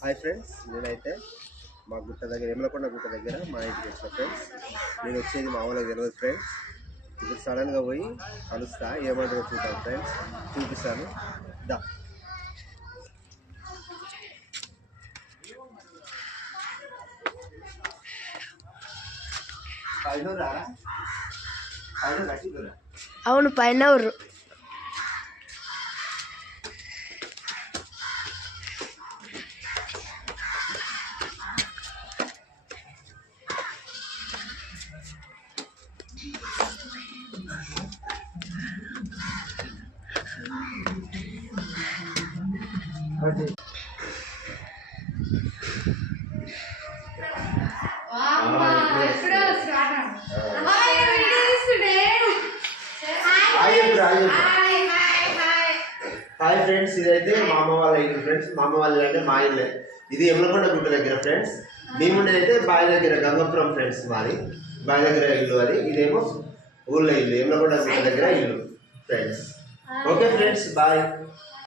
Hi friends, నేనైతే మా గుట్ట దగ్గర ఎమ్లకొండ గుట్ట దగ్గర మా ఇంటికి వచ్చిన ఫ్రెండ్స్. నేను వచ్చేది మామూలుగా తెలియదు ఫ్రెండ్స్. ఇప్పుడు సడన్గా పోయి కలుస్తా, ఏమంటారో చూద్దాం ఫ్రెండ్స్. చూపిస్తాను దా. అవును, పైన ఊరు. హాయ్ ఫ్రెండ్స్, ఇదైతే మా అమ్మ వాళ్ళ ఇల్లు ఫ్రెండ్స్. మా అమ్మ వాళ్ళ అంటే మా ఇల్లే. ఇది ఎమ్లకొండ గుట్ట దగ్గర ఫ్రెండ్స్. మేముండేదైతే బావి దగ్గర గంగపురం ఫ్రెండ్స్. మాది బావి దగ్గర ఇల్లు అది. ఇదేమో ఊళ్ళో ఇల్లు, ఎమ్లకొండ గుట్ట దగ్గర ఇల్లు ఫ్రెండ్స్. Okay friends, bye.